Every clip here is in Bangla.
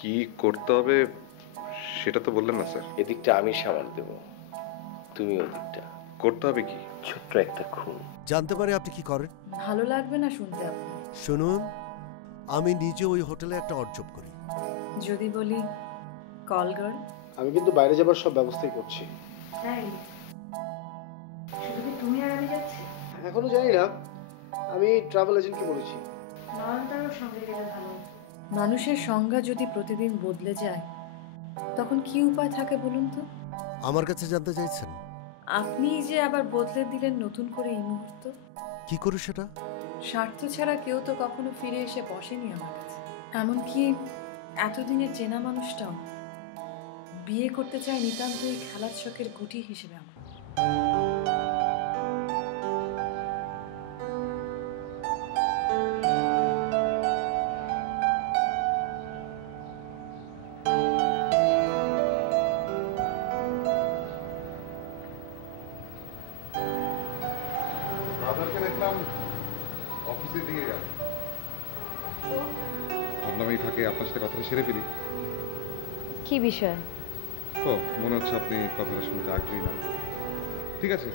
কি করতে হবে সেটা তো বললেন না স্যার। এদিকটা আমি সামাল দেব, তুমি ওদিকটা। করতে হবে কি? ছোট্ট একটা খুন। জানতে পারে আপনি কি করেন? ভালো লাগবে না শুনতে আপনার। শুনুন, আমি নিজে ওই হোটেলে একটা অড জব করি। যদি বলি কল গার্ল? আমি কিন্তু বাইরে যাবার সব ব্যবস্থাই করছি। তাই শুধু কি তুমি আর আমি যাচ্ছি? এখনো জানি না, আমি ট্রাভেল এজেন্টকে বলেছি। নয়নতারও সঙ্গে গেলে ভালো। মানুষের সংজ্ঞা যদি প্রতিদিন বদলে যায় তখন কি উপায় থাকে বলুন তো? আমার কাছে জানতে চাইছেন? আপনি যে আবার বদলে দিলেন নতুন করে এই মুহূর্ত। কি করি সেটা? স্বার্থ ছাড়া কেউ তো কখনো ফিরে এসে বসেনি আমার কাছে। এমনকি এতদিনের চেনা মানুষটাও বিয়ে করতে চায় নিতান্তই খেলার শখের গুটি হিসেবে আমার। ব্রাদারকে দেখলাম অফিসের দিকে গেল। ভাবলাম এই ফাঁকে আপনার সাথে কথাটা সেরে ফেলি। কি বিষয়? ও, মনে হচ্ছে আপনি কথাটা শুনতে আগ্রহী না। ঠিক আছে,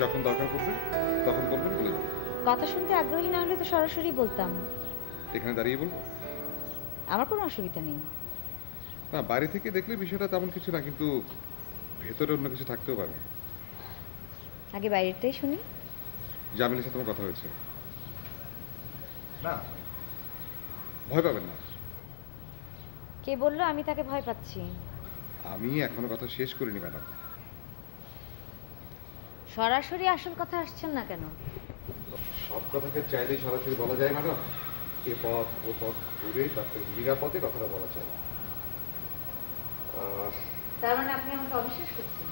যখন দরকার পড়বে তখন বলবেন, বলে দেবো। কথা শুনতে আগ্রহী না হলে তো সরাসরি বলতাম। এখানে দাঁড়িয়ে বলবো? আমার কোনো অসুবিধা নেই। না, বাইরে থেকে দেখলে বিষয়টা তেমন কিছু না, কিন্তু ভেতরে অন্য কিছু থাকতেও পারে। আগে বাইরেরটাই শুনি। জামিলের সাথে আমার কথা হয়েছে। না, ভয় পাবেন না। কে বললো আমি তাকে ভয় পাচ্ছি? আমি এখনো কথা শেষ করিনি ম্যাডাম। সরাসরি আসল কথা আসছেন না কেন? সব কথাকে চাইলেই সরাসরি বলা যায় ম্যাডাম? এ পথ ও পথ ঘুরে তারপরে নিরাপদে কথাটা বলা চাই। তার মানে আপনি আমাকে অবিশ্বাস করছেন?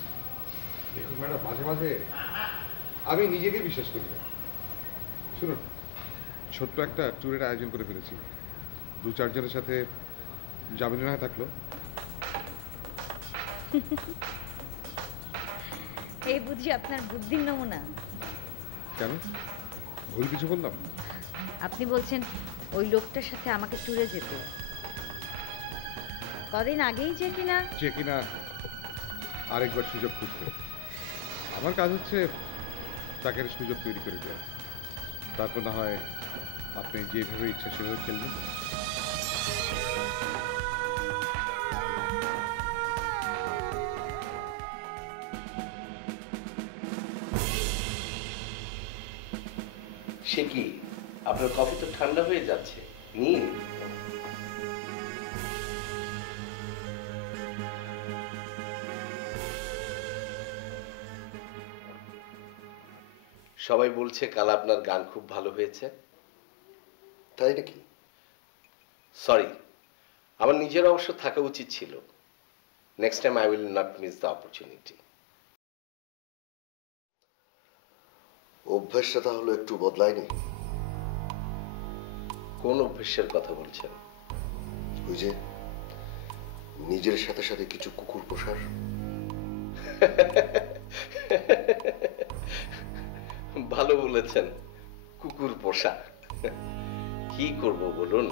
দেখুন ম্যাডাম, মাঝে মাঝে আমি নিজেকে বিশ্বাস করি না। শুনুন, ছোট্ট একটা ট্যুরের আয়োজন করে ফেলেছি। 2-4 জনের সাথে জামিল না থাকলো। এই বুঝি আপনার বুদ্ধির নমুনা? কেন, ভুল কিছু বললাম? আপনি বলছেন ওই লোকটার সাথে আমাকে ট্যুরে যেতে। কদিন আগেই যে কিনা আরেকবার সুযোগ খুঁজতে। আমার কাজ হচ্ছে তাকে সুযোগ তৈরি করে দেওয়া। তারপর না হয় আপনি যেভাবে ইচ্ছা সেভাবে খেলবেন। সে কি, আপনার কফি তো ঠান্ডা হয়ে যাচ্ছে, নিন। সবাই বলছে কাল আপনার গান খুব ভালো হয়েছে। তাই নাকি? সরি, আমার নিজের অবশ্য থাকা উচিত ছিল। Next time I will not miss the opportunity. অভ্যাসটা তাহলে একটু বদলায়নি? কোন অভ্যেসের কথা বলছেন? ওই যে নিজের সাথে সাথে কিছু কুকুর পোষার। ভালো বলেছেন, কুকুর পোষা। কি করব বলুন,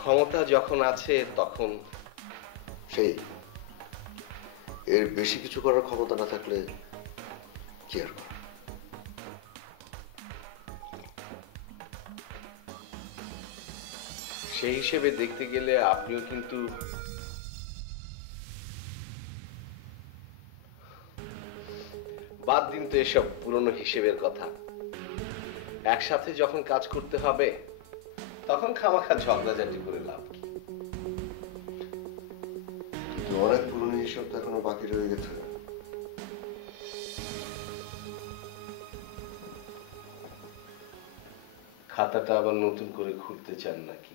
ক্ষমতা যখন আছে তখন। সেই এর বেশি কিছু করার ক্ষমতা না থাকলে কি আর করা? সেই হিসেবে দেখতে গেলে আপনিও কিন্তু বাদ দিন তো এসব পুরনো হিসেবের কথা। একসাথে যখন কাজ করতে হবে তখন খামাখা ঝগড়াঝাটি করে লাভ কি? কিন্তু অনেক পুরনো হিসাব তো এখনো বাকি রয়ে গেছে। খাতাটা আবার নতুন করে খুলতে চান নাকি?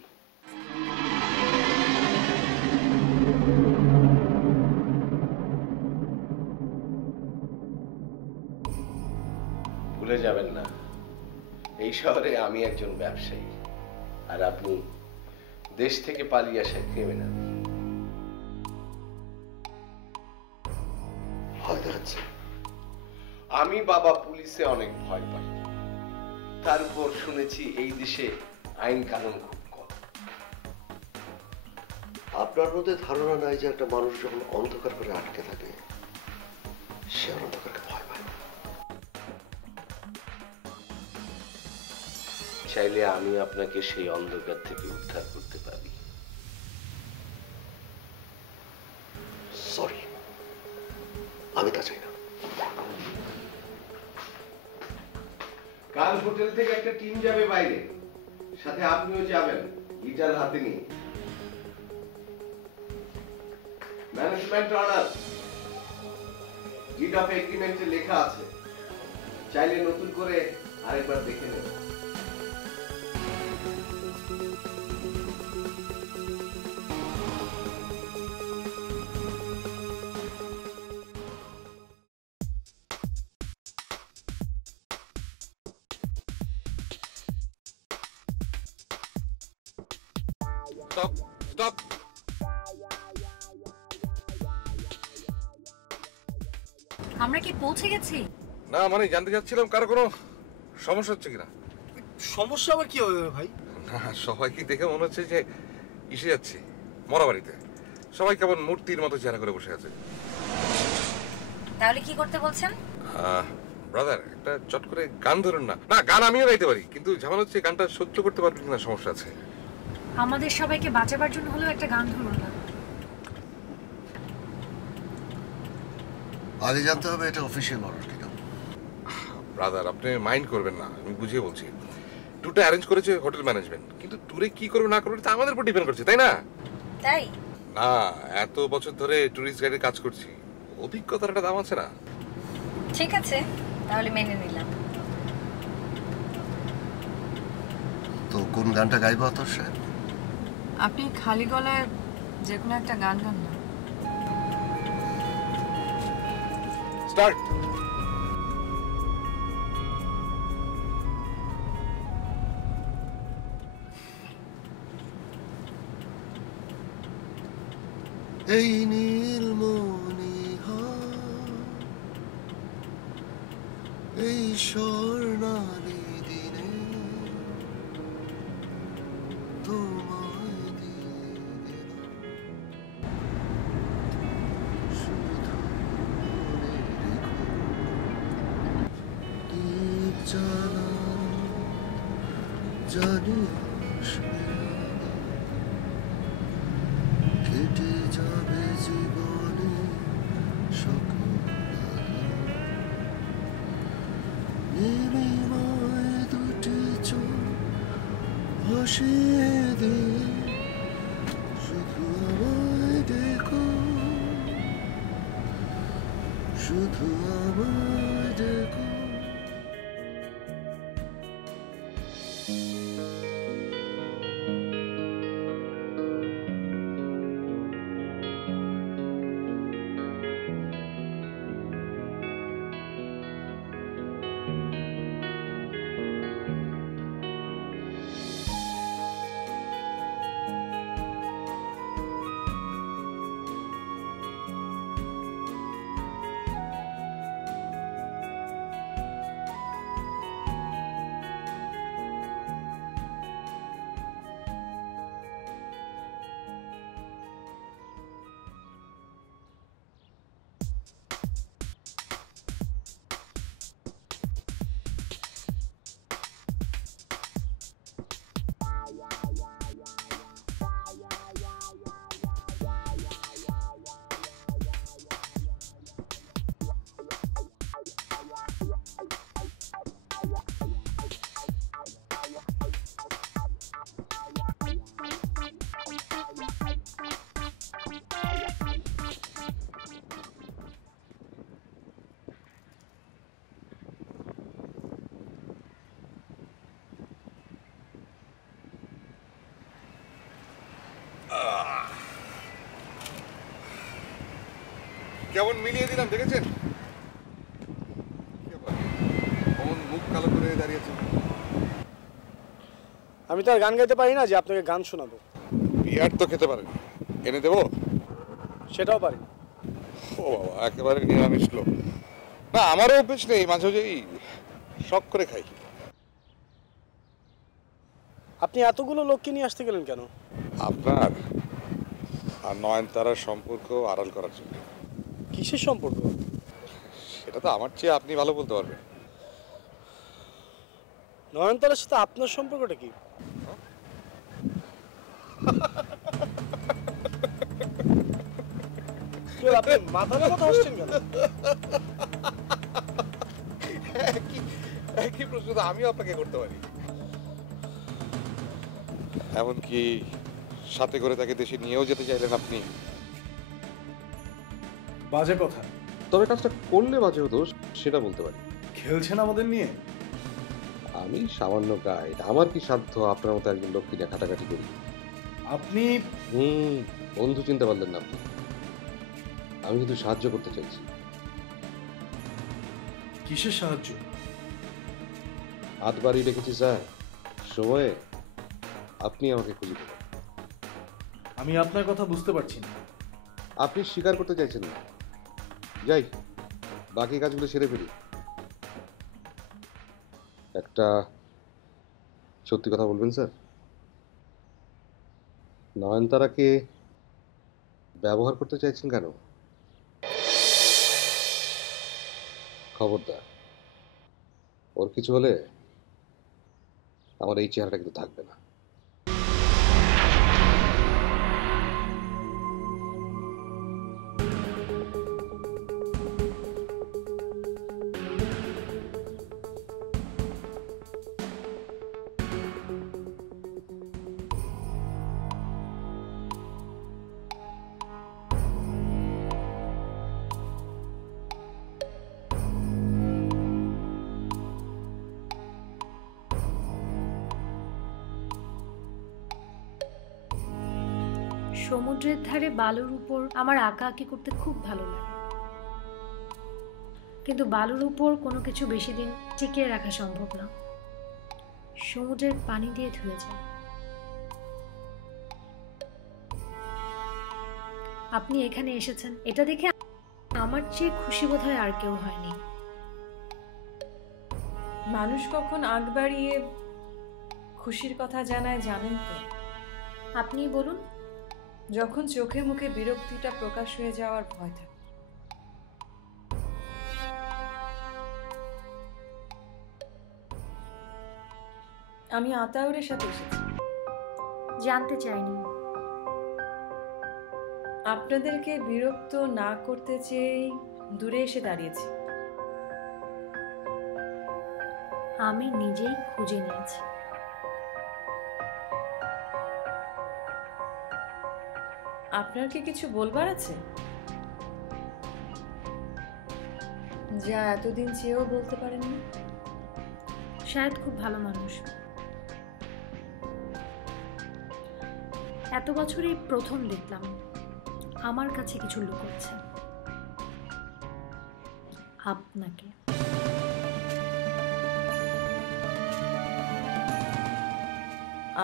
ভুলে যাবেন না, এই শহরে আমি একজন ব্যবসায়ী আর আপনি দেশ থেকে পালিয়ে আসা ক্রিমিনাল। ভয় দেখাচ্ছে? আমি বাবা পুলিশে অনেক ভয় পাই, তার উপর শুনেছি এই দেশে আইন কানুন খুব কম। আপনার মধ্যে ধারণা নাই যে একটা মানুষ যখন অন্ধকার করে আটকে থাকে সে আর অন্ধকারকে ভয় পায় না। চাইলে আমি আপনাকে সেই অন্ধকার থেকে উদ্ধার করতে পারি। সরি, আমি তা চাই না। কাল হোটেল থেকে একটা টিম যাবে বাইরে, সাথে আপনিও যাবেন গিটার হাতে নিয়ে। ম্যানেজমেন্ট অর্ডার ডিড অফ এগ্রিমেন্টে লেখা আছে, চাইলে নতুন করে আরেকবার দেখে নেবেন। Stop stop. আমরা কি পৌঁছে গেছি? না মানে জানতে চাচ্ছিলাম কারো কোনো সমস্যা হচ্ছে কিনা। সমস্যা আবার কি হবে ভাই? না সবাইকে দেখে মনে হচ্ছে যে ইসে যাচ্ছি মরা বাড়িতে। সবাই কেমন মূর্তির মতো চেহারা করে বসে আছে। তাহলে কি করতে বলছেন? ব্রাদার একটা চট করে গান ধরুন না। না গান আমিও গাইতে পারি, কিন্তু ঝামেলা হচ্ছে গানটা সহ্য করতে পারবেন কিনা সমস্যা আছে। আমাদের সবাইকে বাঁচাবার জন্য হলেও একটা গান ধরুন না। আগে জানতে হবে এটা অফিসিয়াল অর্ডার কিনা। ব্রাদার আপনি মাইন্ড করবেন না, আমি বুঝিয়ে বলছি। ট্যুরটা অ্যারেঞ্জ করেছে হোটেল ম্যানেজমেন্ট, কিন্তু ট্যুরে কি করবে না করবে তা আমাদের উপর ডিপেন্ড করছে, তাই না? তাই না এত বছর ধরে ট্যুরিস্ট গাইডের কাজ করছি, অভিজ্ঞতার একটা দাম আছে না? ঠিক আছে, তাহলে মেনে নিলাম। তো কোন গানটা গাইবো আতর সাহেব? আপনি খালি গলায় যে কোনো একটা গান গান না। স্টার্ট। এই নীলমণিহা এই স্বর্ণালী দিনে তোমায় দিয়ে গেলাম শুধু মনে রেখো দীপ জ্বালা জানি আসবে কেটে যাবে জীবনে সকল নির্ময় দুটি চোখ ভাসিয়ে দিয়ে শুধু আমায় দেখো, শুধু আমায় দেখো। কেমন মিলিয়ে দিলাম দেখেছেন? কেমন মুখ কালো করে দাঁড়িয়েছে। আমি তো আর গান গাইতে পারি না যে আপনাকে গান শোনাবো। বিয়ার তো খেতে পারেন, এনে দেবো? সেটাও পারি না। ও বাবা একেবারে নিরামিষ লোক। না আমারও অভ্যেস নেই, মাঝে মাঝেই শখ করে খাই। আপনি এতগুলো লোককে নিয়ে আসতে গেলেন কেন? আপনার আর নয়নতারার সম্পর্ক আড়াল করার জন্য। কিসের সম্পর্ক? সেটা তো আমার চেয়ে আপনি ভালো বলতে পারবেন। নয়নতারার সাথে আপনার সম্পর্কটা কি? আপনি মাথা কথা হচ্ছেন কেন? একই প্রশ্ন তো আমিও আপনাকে করতে পারি। এমনকি সাথে করে তাকে দেশে নিয়েও যেতে চাইলেন আপনি। বাজে কথা। তবে কাজটা করলে বাজে হতো সেটা বলতে পারি। খেলছেন আমাদের নিয়ে? আমি সামান্য গাইড, আমার কি সাধ্য আপনার মতো একজন লোককে নিয়ে ঘাটাঘাটি করি? আপনি বন্ধু চিনতে পারলেন না আপনি। আমি কিন্তু সাহায্য করতে চাইছি। কিসের সাহায্য? হাত বাড়িয়ে রেখেছি স্যার, সময়ে আপনি আমাকে খুঁজে দেবেন। আমি আপনার কথা বুঝতে পারছি না। আপনি স্বীকার করতে চাইছেন না। যাই, বাকি কাজগুলো সেরে ফেলি। একটা সত্যি কথা বলবেন স্যার, নয়নতারাকে ব্যবহার করতে চাইছেন কেন? খবরদার, ওর কিছু হলে আমার এই চেহারাটা কিন্তু থাকবে না। সমুদ্রের ধারে বালুর উপর আমার আঁকা আঁকি করতে খুব ভালো লাগে, কিন্তু বালুর উপর কোনো কিছু বেশি দিন টিকিয়ে রাখা সম্ভব না। সমুদ্রের পানি দিয়ে ধুয়ে যায়। আপনি এখানে এসেছেন, এটা দেখে আমার চেয়ে খুশি বোধহয় আর কেউ হয়নি। মানুষ কখন আগ বাড়িয়ে খুশির কথা জানায় জানেন তো? আপনি বলুন। যখন চোখে মুখে বিরক্তিটা প্রকাশ হয়ে যাওয়ার ভয় থাকে। আমি আতাউরের সাথে এসেছি। জানতে চাইনি। আপনাদেরকে বিরক্ত না করতে চেয়েই দূরে এসে দাঁড়িয়েছি। আমি নিজেই খুঁজে নিয়েছি। আপনার কি কিছু বলবার আছে, যা এতদিন চেয়েও বলতে পারেননি? শায়দ খুব ভালো মানুষ। এত বছরই প্রথম দেখলাম আমার কাছে কিছু লুকোচ্ছে। আপনাকে।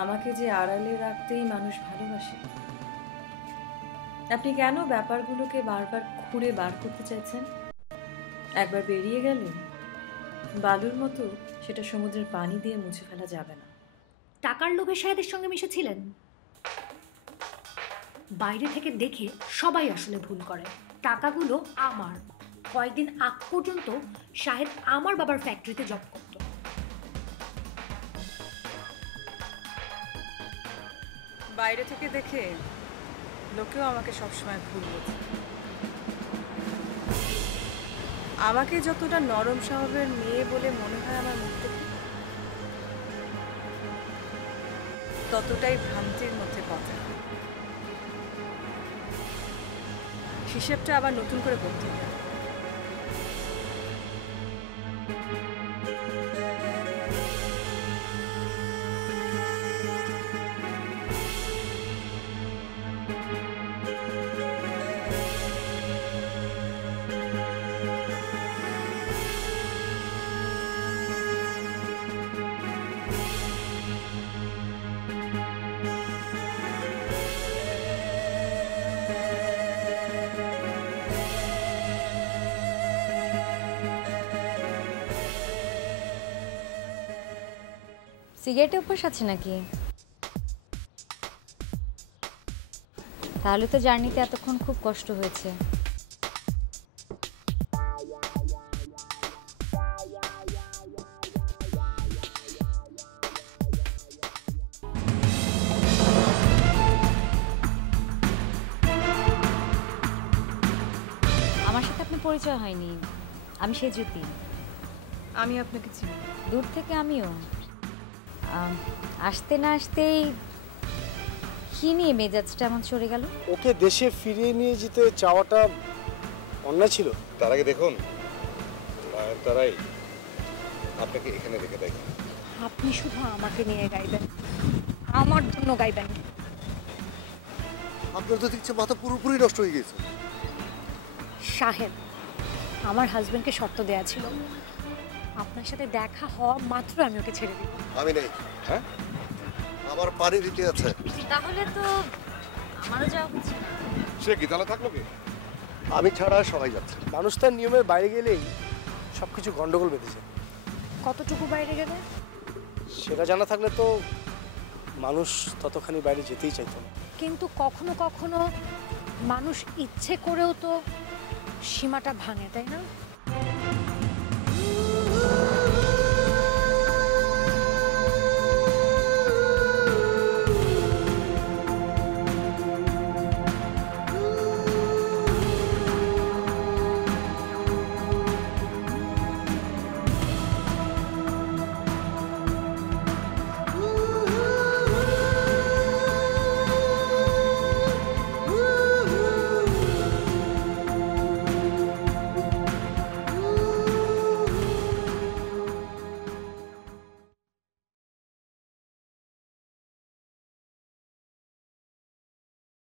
আমাকে যে আড়ালে রাখতেই মানুষ ভালোবাসে, আপনি কেন ব্যাপারগুলোকে বারবার খুঁড়ে বার করতে চাইছেন? একবার বেরিয়ে গেলে বালুর মতো সেটা সমুদ্রের পানি দিয়ে মুছে ফেলা যাবে না। টাকার লোভে শাহেদের সঙ্গে মিশেছিলেন? বাইরে থেকে দেখে সবাই আসলে ভুল করে। টাকাগুলো আমার। কয়েকদিন আগ পর্যন্ত শাহেদ আমার বাবার ফ্যাক্টরিতে জব করত। বাইরে থেকে দেখে লোকেও আমাকে সবসময় ভুল বোঝে। আমাকে যতটা নরম স্বভাবের মেয়ে বলে মনে হয় আমার মুখ থেকে, ততটাই ভ্রান্তির মধ্যে কথা। হিসেবটা আবার নতুন করে করতে হবে। সিগারেটে অভ্যাস আছে নাকি? তাহলে তো জার্নিতে এতক্ষণ খুব কষ্ট হয়েছে। আমার সাথে আপনার পরিচয় হয়নি, আমি সেই জ্যোতি। আমি আপনাকে চিনি। দূর থেকে আমিও। আসতে না আসতেই কি নিয়ে মেজাজটা এমন চড়ে গেল? ওকে দেশে ফিরিয়ে নিয়ে যেতে চাওয়াটা অন্যায় ছিল। তার আগে দেখুন তারাই আপনাকে এখানে রেখে দেয়। আপনি শুধু আমাকে নিয়ে গাইবেন, আমার জন্য গাইবেন। আপনার তো দেখছি মাথা পুরোপুরি নষ্ট হয়ে গেছে। সাহেব, আমার হাজবেন্ডকে শর্ত দেয়া ছিল, আপনার সাথে দেখা হওয়া মাত্র আমি ওকে ছেড়ে দিব। আমি নেই। হ্যাঁ, আমার পানি দিতে আছে। তাহলে তো আমারও যাওয়া হচ্ছে না। সে কি তাহলে থাকলো কি? আমি ছাড়া সবাই যাচ্ছে। মানুষ তার নিয়মের বাইরে গেলেই সবকিছু গন্ডগোল বেঁধেছে। কতটুকু বাইরে গেলে? সেটা জানা থাকলে তো মানুষ ততখানি বাইরে যেতেই চাইতো না। কিন্তু কখনো কখনো মানুষ ইচ্ছে করেও তো সীমাটা ভাঙে, তাই না?